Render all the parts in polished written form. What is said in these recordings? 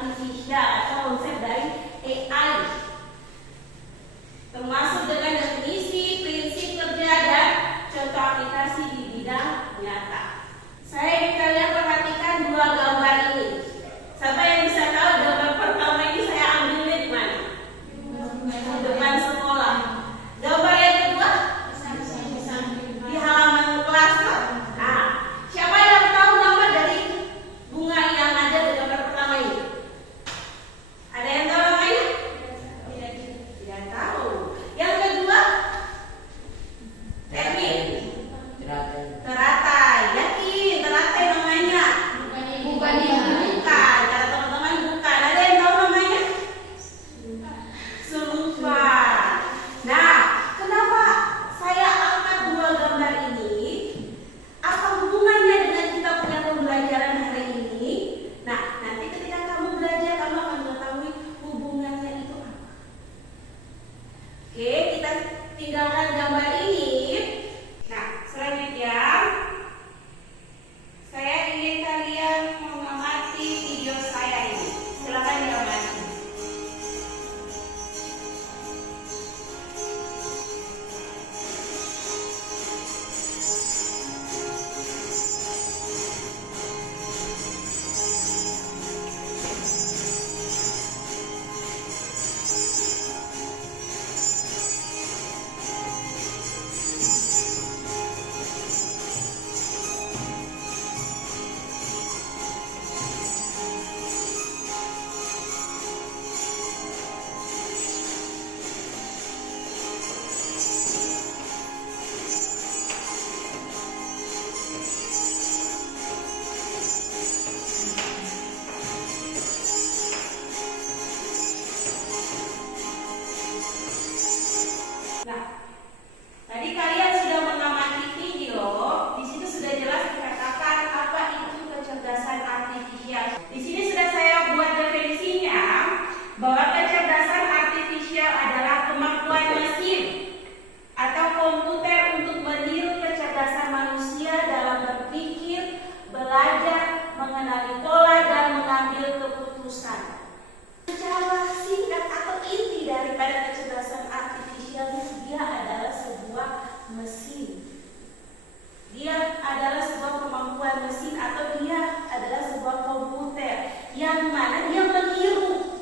artifisial atau konsep dari AI, termasuk dengan definisi, prinsip kerja, dan contoh aplikasi di bidang nyata. Saya ingin kalian perhatikan dua gambar ini. Siapa yang bisa tahu gambar pertama ini saya ambilnya di mana? Di depan sekolah. Gambar yang kedua? Di halaman kelas. Nah, siapa yang tahu nama dari bunga yang ada di gambar pertama ini? Ada yang tahu namanya? Tidak tahu. Yang kedua? Erwin. Teratai. Yakin teratai namanya? Bukan. Kata teman-teman bukan. Ada yang tahu namanya? Selupa. Nah, kenapa saya angkat dua gambar ini? Apa hubungannya dengan kita punya pembelajaran hari ini? Nah, nanti ketika kamu belajar, kamu akan mengetahui hubungannya itu apa. Oke, kita tinggalkan gambar ini. Nah, selanjutnya saya ingin kalian mengamati video saya ini. Silakan diamati. Nah, tadi kalian sudah mengamati video. Di situ sudah jelas dikatakan apa itu kecerdasan artifisial. Di sini sudah saya buat definisinya bahwa kecerdasan artifisial adalah kemampuan mesin atau komputer untuk meniru kecerdasan manusia dalam berpikir, belajar, mengenali pola, dan mengambil keputusan. Secara singkat atau inti daripada kecerdasan artifisial itu, dia adalah sebuah mesin. Dia adalah sebuah kemampuan mesin atau dia adalah sebuah komputer yang mana dia meniru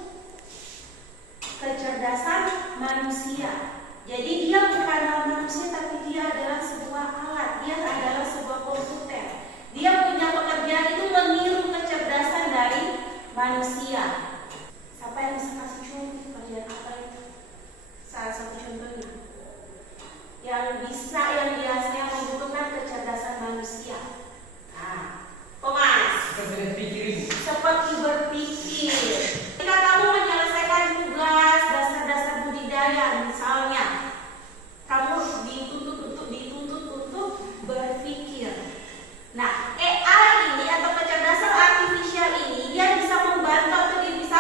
kecerdasan manusia. Jadi dia bukanlah manusia, tapi dia adalah sebuah alat. Dia adalah sebuah komputer. Dia punya pekerjaan itu meniru kecerdasan dari manusia. Siapa yang bisa kasih contoh pekerjaan apa itu? Salah satu contohnya yang bisa, yang biasanya membutuhkan kecerdasan manusia. Nah, Thomas, seperti berpikir. Ketika kamu menyelesaikan tugas dasar-dasar budidaya, misalnya, kamu dituntut untuk berpikir. Nah, AI ini atau kecerdasan artifisial ini dia bisa membantu atau dia bisa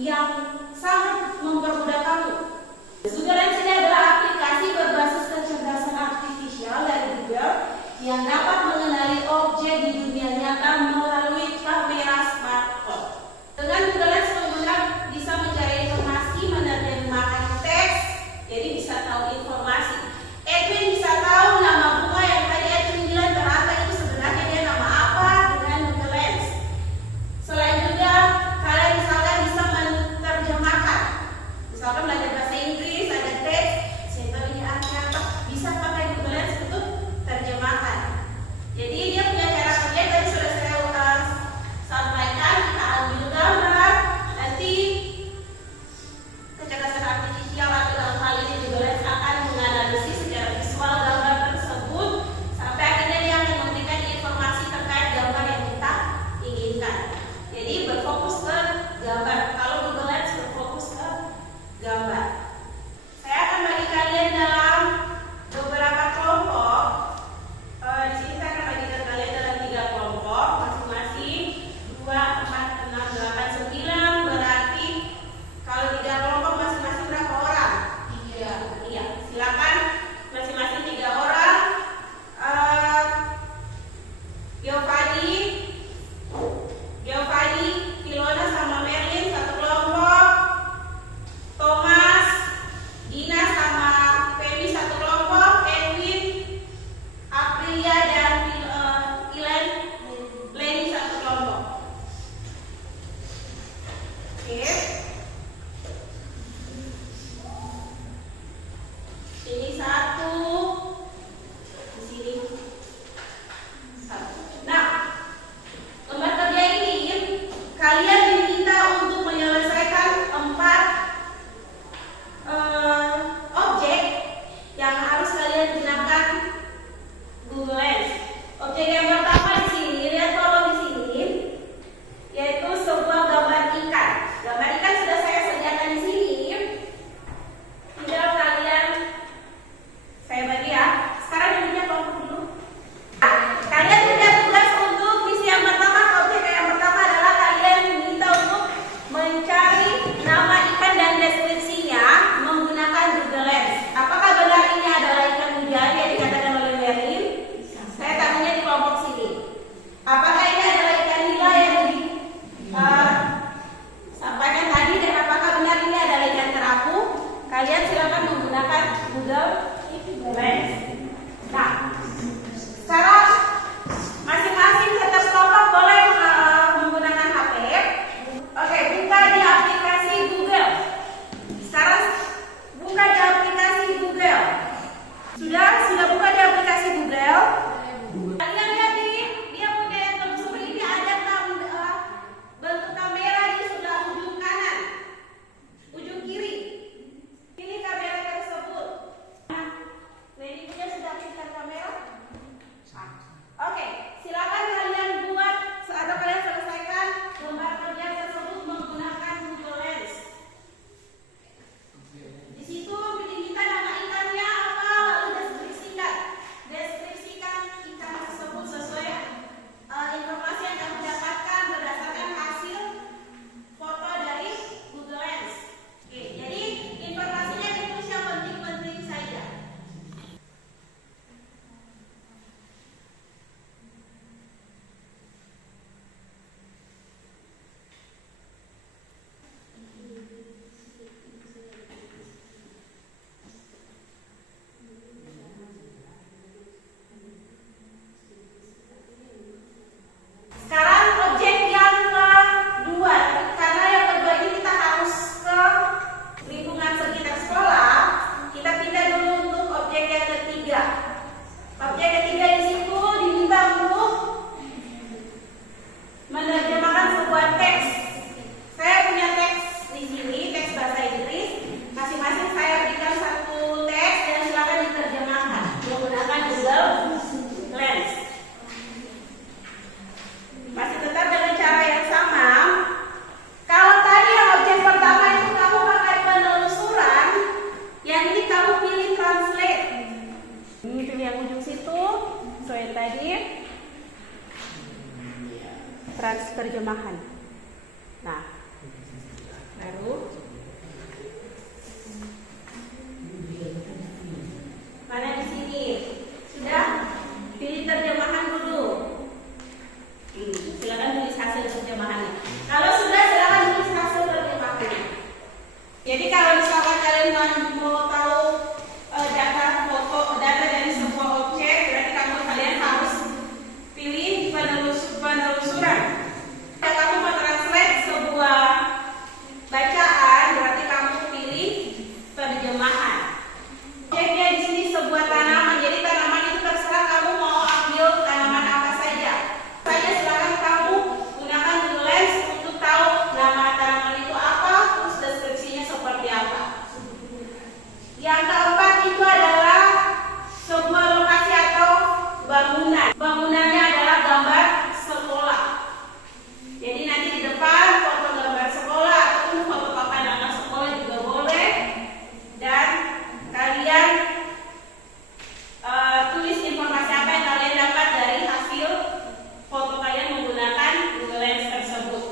yang sangat mempermudah kamu. Google Lens ini adalah aplikasi berbasis kecerdasan artifisial dari Google yang dapat mengenali objek di dunia nyata melalui kamera smartphone. Dengan Google Lens, pengguna bisa mencari informasi, menerjemahkan teks, jadi bisa tahu informasi. Edwin bisa tahu nama bunga yang tadi Edwin bilang ternyata itu sebenarnya dia nama apa dengan Google Lens. Selain juga, kalian misalkan bisa menerjemahkan. Misalkan belajar bahasa Inggris, ada teks, saya tahu ini artinya apa, bisa pakai Google Lens untuk terjemahkan. Jadi dia punya cara kerja tadi sudah saya sampaikan. Kita ambil gambar, nanti kecerdasan artifisial atau dalam hal ini Google Lens akan menganalisis secara visual gambar tersebut sampai akhirnya dia akan memberikan informasi terkait gambar yang kita inginkan. Jadi berfokus ke gambar. Kalau Google Lens berfokus ke gambar. Saya akan bagi kalian dalam beberapa kelompok. Di sini saya akan bagikan kalian dalam 3 kelompok, masing-masing 2, 4, 6, 8, 9. Berarti kalau 3 kelompok masing-masing berapa orang? 3. Iya, silakan masing-masing 3 orang. Giovanni, Ilona sama Merlin satu kelompok. Thomas, Dina sama Feby satu kelompok. Edwin, Aprilia dan Leni satu kelompok. Oke. Ini 1, di sini 1. Nah, lembar kerja ini kalian diminta untuk menyelesaikan 4 objek yang harus kalian gunakan Google Lens. Objek yang pertama di sini, lihat kalau di sini, yaitu sebuah gambar ikan. Gambar ikan sudah saya sediakan di sini. Tinggal kalian, saya bagi ya. Sekarang duduknya kelompok dulu. Kalian punya tugas untuk misi yang pertama. Objek yang pertama adalah kalian diminta untuk mencari nama ikan dan deskripsinya menggunakan Google Lens. Apakah benar ini adalah ikan hujan yang dikatakan oleh Merlin? Saya tanya di kelompok sini. Apakah ini adalah ikan nila yang sampaikan tadi, dan apakah benar ini adalah ikan kerapu? Kalian silakan menggunakan Google Lens. Nah, sekarang masing-masing setiap kelompok boleh menggunakan HP. Oke, buka di aplikasi Google. Sekarang buka di aplikasi Google. Sudah buka di aplikasi Google. Kalian lihat nih, dia punya yang telusur ini ada bentuk kamera di sebelah ujung kanan, ujung kiri. Pilih kamera tersebut. Leni punya sudah aktifkan kamera? Oke, silakan kalian buat atau kalian selesaikan lembar kerja tersebut menggunakan Google Lens. Di situ diminta nama ikannya apa, lalu deskripsikan ikan tersebut sesuai informasi yang kamu dapatkan berdasarkan hasil foto dari Google Lens. Oke, jadi informasinya ditulis yang penting-penting saja. Sekarang objek yang kedua, karena yang kedua ini kita harus ke lingkungan sekitar sekolah, kita pindah dulu untuk objek yang ketiga. Objek ketiga di situ diminta untuk menerjemahkan sebuah teks. Saya punya teks di sini, teks bahasa Inggris. Masing-masing saya berikan satu teks dan silakan diterjemahkan menggunakan Google Lens. Masih tetap dengan cara yang sama. Kalau tadi yang objek pertama itu kamu pakai penelusuran, yang ini kamu pilih translate. Ini pilih yang ujung situ, sesuai tadi. Terjemahan. Nah, Baru mana di sini? Sudah? Pilih terjemahan dulu. Silakan tulis hasil terjemahannya. Kalau sudah, silakan tulis hasil terjemahannya. Jadi kalau misalkan kalian mau tahu data dari sebuah objek, berarti kalian harus pilih penelusuran. Jika kamu mau translate sebuah bacaan, berarti kamu pilih terjemahan. Objeknya di sini sebuah tanaman. Jadi tanaman itu terserah kamu mau ambil tanaman apa saja. Silakan kamu gunakan Google Lens untuk tahu nama tanaman itu apa, terus deskripsinya seperti apa. Yang keempat itu adalah sebuah lokasi atau bangunan. Bangunannya adalah gambar sekolah. Jadi nanti di depan foto gambar sekolah ataupun foto papan nama sekolah juga boleh. Dan kalian tulis informasi apa yang kalian dapat dari hasil foto kalian menggunakan Google Lens tersebut.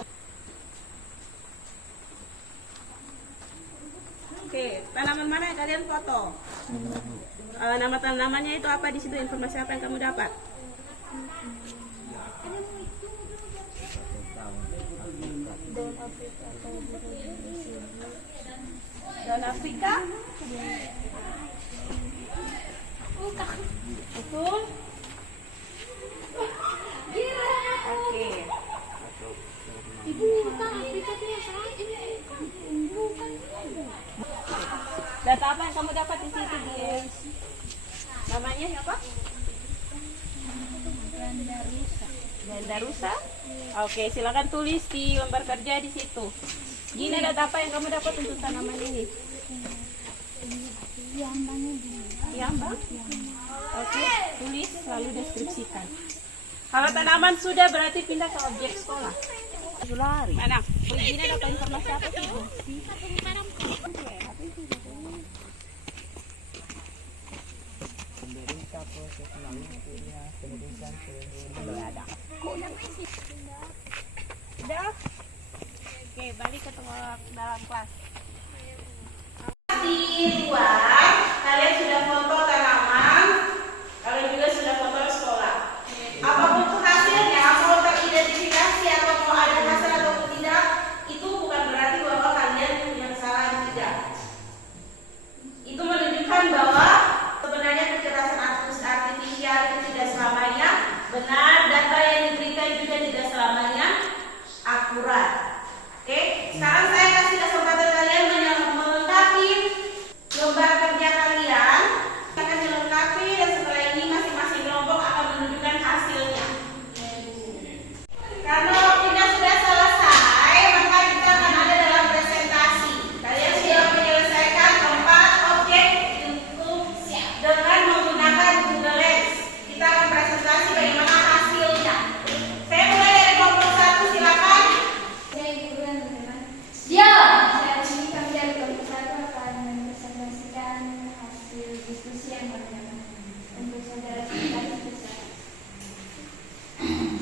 Oke, tanaman mana yang kalian foto? Nama tanamannya itu apa di situ? Informasi apa yang kamu dapat? Daun Afrika? Betul? Oke. Data apa yang kamu dapat di situ, guys? Namanya siapa? Gandarusa. Oke, silakan tulis di lembar kerja di situ. Gini, data apa yang kamu dapat untuk tanaman ini? Diambang. Oke, tulis lalu deskripsikan. Kalau tanaman sudah berarti pindah ke objek sekolah. Mana? Gini dapat informasi apa sih? Sudah? Oke, balik ke dalam kelas. Di luar, kalian sudah foto tanaman, kalian juga sudah foto sekolah. Apapun itu hasilnya, kalau teridentifikasi atau mau ada hasil ataupun tidak, itu bukan berarti bahwa kalian punya kesalahan, tidak. Itu menunjukkan bahwa sebenarnya kecerdasan artifisial itu tidak selamanya benar, data yang diberikan juga tidak selamanya akurat. Oke, sekarang saya kasih kesempatan kalian melengkapi lembar kerja kalian. Akan dilengkapi dan setelah ini masing-masing kelompok akan menunjukkan hasilnya. Karena waktunya sudah selesai, maka kita akan ada dalam presentasi. Kalian sudah menyelesaikan 4 objek itu dengan menggunakan Google Lens. Kita akan presentasi bagaimana hasilnya. Saya mulai dari kelompok 1, silakan. Saat ini kami dari kelompok 1 akan mempresentasikan hasil diskusi yang berjalan untuk saudara-saudara besar.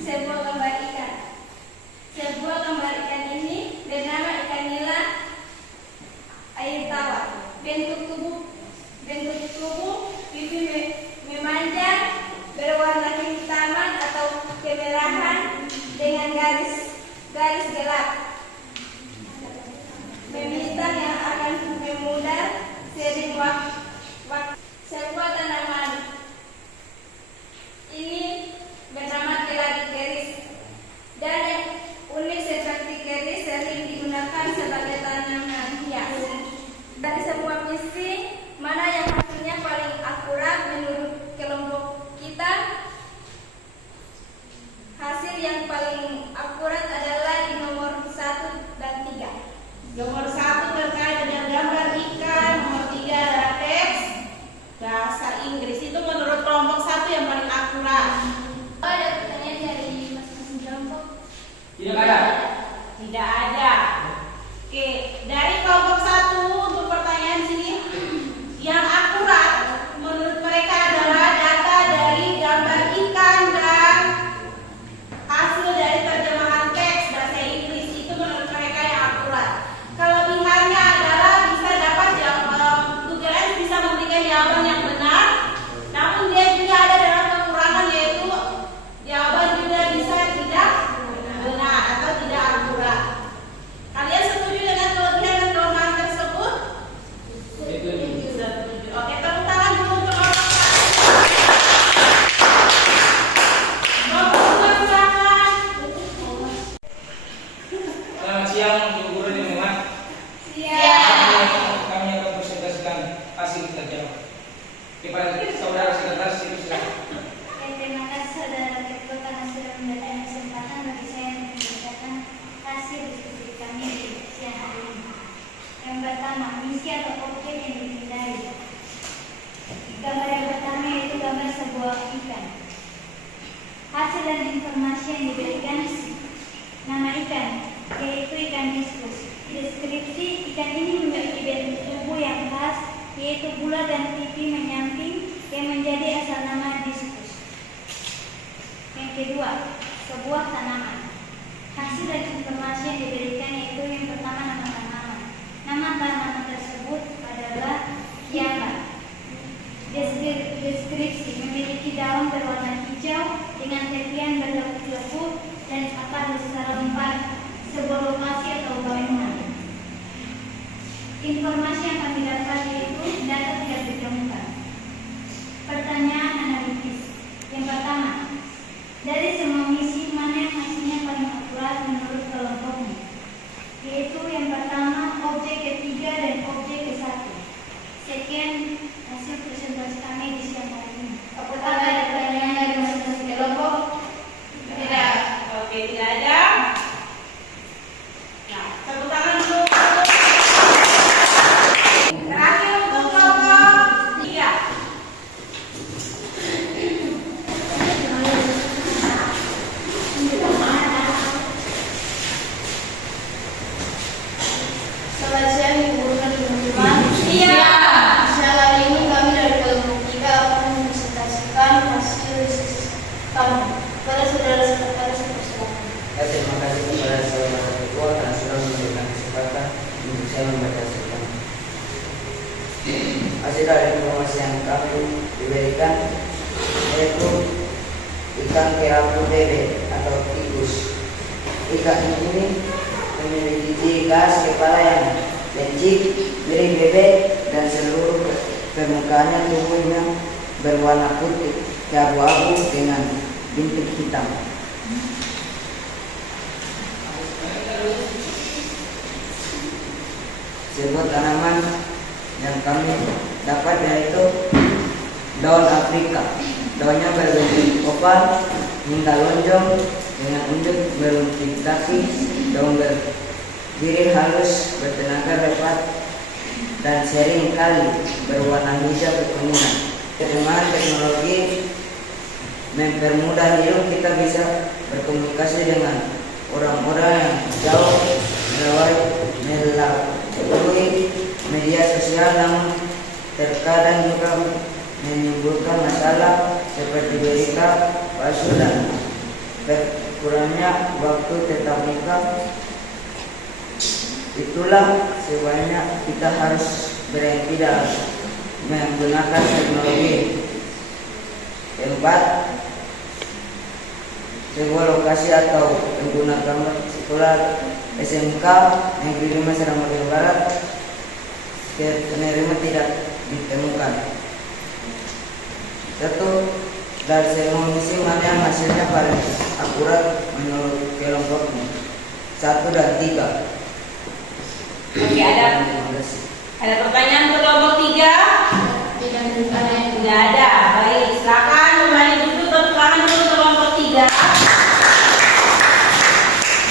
Sebuah gambar ikan. Sebuah gambar ikan ini bernama ikan nila air tawar. Bentuk tubuh pipi memanjang, berwarna kehitaman atau kemerahan dengan garis gelap. Pembintang yang akan memudar sering waktu. Sebuah tanaman ini bernama keladi keris, dan yang unik seperti keris sering digunakan sebagai tanaman hias. Dari semua misi, mana yang hasilnya paling akurat menurut kelompok kita? Hasil yang paling akurat adalah di nomor 1 dan 3. Nomor 1 terkait dengan gambar ikan, nomor 3 adalah teks bahasa Inggris. Itu menurut kelompok 1 yang paling akurat. Ada pertanyaan dari masing-masing kelompok? Tidak ada. Tidak ada. Oke, dari kelompok 1 untuk pertanyaan sini yang akurat menurut mereka adalah data dari gambar ikan dan hasil dari terjemahan teks bahasa Inggris. Itu menurut mereka yang akurat. Kalau siang Ibu Guru dan teman-teman. Kami akan presentasikan hasil kerja. Kepada saudara sekretaris itu silakan. Terima kasih saudara Ketua karena sudah memberikan kesempatan bagi saya untuk menceritakan hasil diskusi kami di siang hari ini. Yang pertama, misi atau objek yang dihindari. Gambar yang pertama yaitu gambar sebuah ikan. Hasil dan informasi yang diberikan, nama ikan yaitu ikan diskus. Deskripsi ikan ini memiliki bentuk tubuh yang khas yaitu bulat dan pipi menyamping yang menjadi asal nama diskus. Yang kedua, sebuah tanaman. Hasil dan informasi yang diberikan yaitu yang pertama nama tanaman. Nama tanaman tersebut adalah kiamba. Deskripsi memiliki daun berwarna hijau dengan tepian berlekuk-lekuk dan akar secara lempar sebuah lokasi atau bangunan. Informasi yang kami dapat yaitu data tidak ditemukan. Pertanyaan analitis. Yang pertama, dari semua misi mana yang hasilnya paling akurat menurut kelompoknya? Yaitu yang pertama objek ketiga dan objek ke-1. Sekian hasil presentasi kami di siang hari ini. Apakah ada pertanyaan dari masing-masing kelompok? Tidak. Oke, tidak ada. Nah, tepuk tangan dulu. Terakhir untuk kelompok 3. Selamat siang Ibu Guru dan teman-teman. Iya. Siang hari ini kami dari kelompok 3 akan mempresentasikan hasil diskusi kami. Pada saudara sekretaris persilakan. Terima kasih kepada saudara ketua karena sudah memberikan kesempatan untuk saya membacakan. Hasil dari informasi yang kami diberikan yaitu ikan kerapu bebek atau tikus. Ikan ini memiliki ciri khas kepala yang lencik, mirip bebek, dan seluruh permukaannya tubuhnya berwarna putih keabu-abu dengan bintik hitam. Sebuah tanaman yang kami dapat yaitu daun Afrika. Daunnya berbentuk oval hingga lonjong dengan unjuk beruntik kaki. Daun berdiri halus, bertenaga lebat, dan sering kali berwarna hijau kekuningan. Perkembangan teknologi mempermudah hidup kita bisa berkomunikasi dengan orang-orang yang jauh melalui media sosial, namun terkadang juga menimbulkan masalah seperti berita palsu dan berkurangnya waktu tetap muka. Itulah sebabnya kita harus berhenti dalam menggunakan teknologi. Tempat sebuah lokasi atau menggunakan sekolah SMK Negeri 5 Serang Barat penerima tidak ditemukan. Satu, dari semua misi mana yang hasilnya paling akurat menurut kelompoknya? 1 dan 3. Oke, ada pertanyaan untuk kelompok 3? Tidak ada. Baik, silakan kembali duduk, tepuk tangan dulu untuk kelompok 3.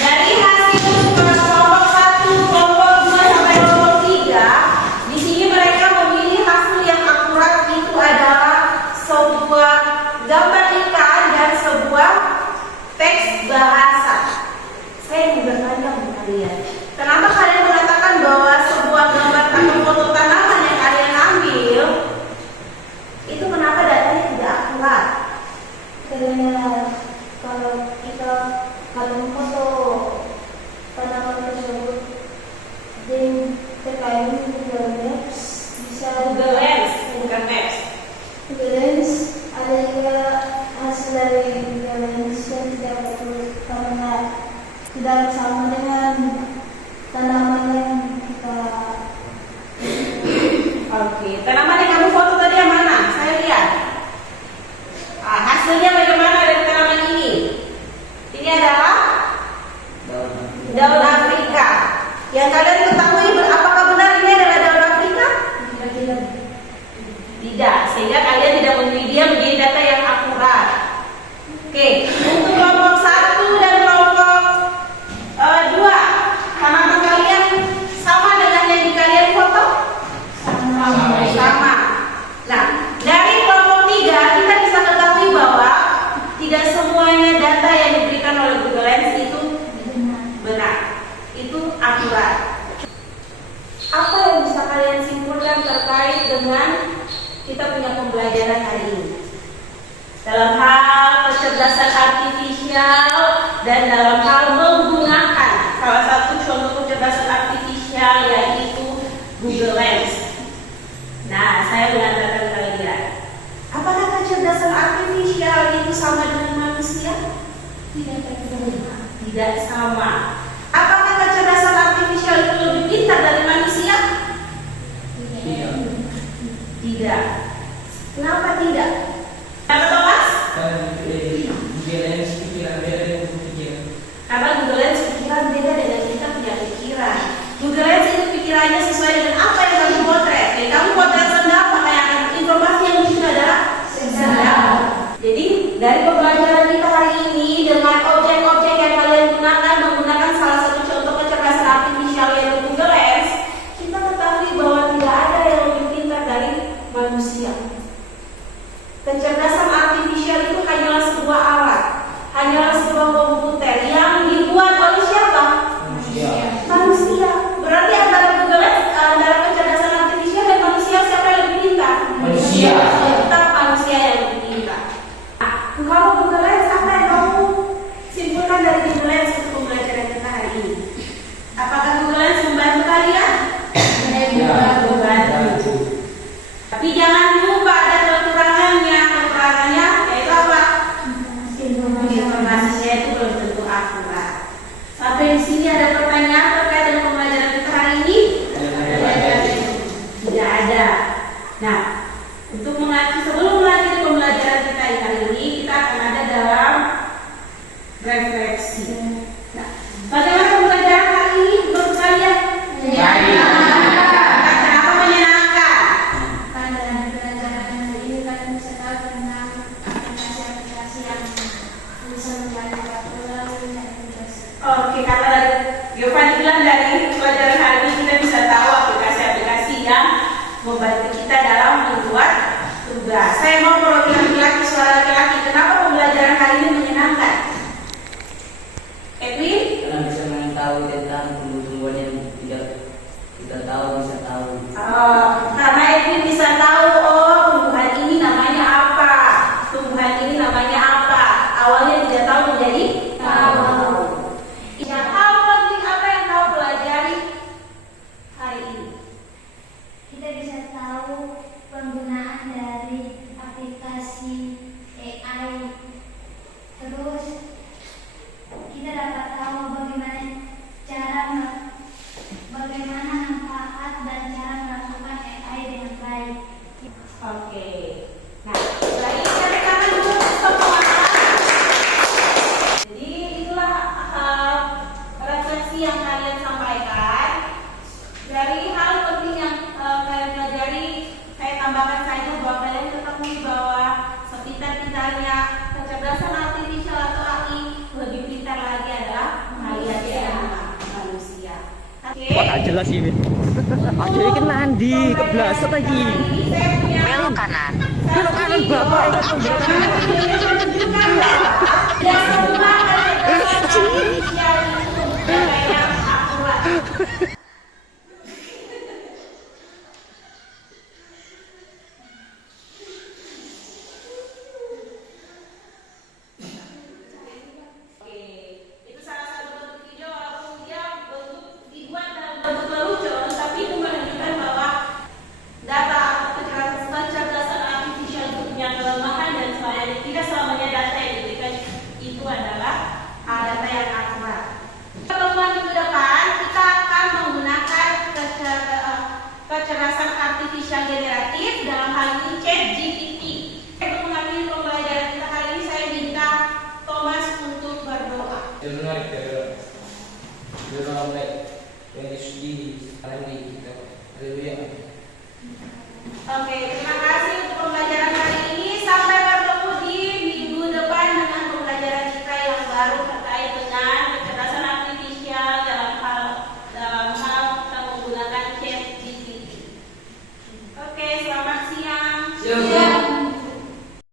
Dari hasil kelompok 1, kelompok 2 sampai kelompok 3, di sini mereka memilih hasil yang akurat itu adalah sebuah gambar ikan dan sebuah teks bahasa. Saya juga tanya ke kalian, kenapa kalian mengatakan bahwa sebuah gambar atau foto tanaman yang kalian ambil itu kenapa datanya tidak akurat? Karena kalau foto tanaman tersebut terkait Google Maps bisa Google Lens, bukan Maps. Google Lens ada juga hasil dari Google Lens yang tidak betul karena tidak sama dengan tanaman Yang kalian ketahui, apakah benar ini adalah daun Afrika? Tidak, sehingga kalian tidak memilih dia menjadi data yang akurat. Oke, untuk kelompok 1 dan kelompok 2, tanaman kalian sama dengan yang di kalian foto? Sama. Nah, dari kelompok 3 kita bisa ketahui bahwa tidak semuanya data yang diberikan oleh Google Lens itu benar, itu akurat. Apa yang bisa kalian simpulkan terkait dengan kita punya pembelajaran hari ini? Dalam hal kecerdasan artifisial dan dalam hal menggunakan salah satu contoh kecerdasan artifisial yaitu Google Lens. Nah, saya mengatakan kalian, apakah kecerdasan artifisial itu sama dengan manusia? Tidak sama. Apakah kecerdasan artifisial itu lebih pintar dari manusia? Tidak. Kenapa tidak? Kenapa Thomas? Google Lens pikiran beda dengan pikiran. Karena Google Lens pikiran beda dengan kita punya pikiran. Google Lens itu pikirannya sesuai dengan apa yang kamu potret. Jadi kamu potret sendal, maka yang akan informasi yang di sini adalah sendal. Jadi dari pembelajaran kita hari ini dengan objek-objek yang kalian gunakan menggunakan salah satu contoh kecerdasan artifisial yaitu Google Lens, kita ketahui bahwa tidak ada yang lebih pintar dari manusia. Kecerdasan artifisial itu hanyalah sebuah alat, hanyalah sebuah komputer yang dibuat oleh siapa? Manusia. Berarti antara Google Lens, antara kecerdasan artifisial dan manusia siapa yang lebih pintar? Manusia. Tetap manusia yang lebih pintar. Nah, kalau Google Lens, apa yang kamu simpulkan dari Google Lens untuk pembelajaran kita hari ini? Apakah Google Lens membantu kalian? Membantu. Tapi jangan lupa ada kekurangannya. Kekurangannya yaitu apa? Informasinya itu belum tentu akurat. Sampai di sini ada pertanyaan terkait dengan pembelajaran kita hari ini? Tidak ada. Nah, untuk sebelum mengakhiri pembelajaran kita hari ini, kita akan ada dalam refleksi. Nah, bagaimana pembelajaran hari ini menurut kalian? Kenapa menyenangkan? Karena dengan pelajaran hari ini kalian bisa tahu tentang aplikasi-aplikasi yang bisa menjadi populer dan tugas. Oke, karena dari Giovanni bilang dari pelajaran hari ini kita bisa tahu aplikasi-aplikasi yang membantu kita dalam membuat tugas. Saya mau perwakilan laki-laki, suara laki-laki. Kenapa pembelajaran hari ini menyenangkan? Edwin? Karena bisa mengetahui tentang tumbuh-tumbuhan yang tidak kita tahu, bisa tahu. Karena Edwin bisa tahu, oh tumbuhan ini namanya apa, tumbuhan ini namanya apa. Awalnya tidak tahu menjadi tahu. Yang hal penting apa yang kau pelajari hari ini? Kita bisa tahu penggunaan dari aplikasi AI. Terus kita dapat tahu bagaimana manfaat dan cara melakukan AI dengan baik. Oke. Nah, baik kita rekaman dulu pemahaman. Jadi itulah refleksi yang kalian sampaikan. Dari hal penting yang kalian pelajari, saya tambahkan saja bahwa kalian ketahui bahwa sepintar-pintarnya kecerdasan artifisial atau AI, lebih pintar lagi adalah kalian semua manusia. Oke. Kok tak jelas ini? Akhirnya kan nandi kebelasan lagi. Belok kanan. Belok kanan bapak itu pembelajaran. Ya semua kecerdasan artifisial itu yang akurat. Itu salah satu bentuk video walaupun dia dibuat dalam bentuk lelucon, tapi itu menunjukkan bahwa data kecerdasan artifisial itu punya kelemahan dan tidak selamanya data yang diberikan itu adalah data yang akurat. Pertemuan minggu depan kita akan menggunakan kecerdasan artifisial generatif, dalam hal ini ChatGPT. Untuk mengakhiri pembelajaran kita hari ini, saya minta Thomas untuk berdoa. Menarik ya. Mulai. PhD sekarang di kita. Haleluya. Oke,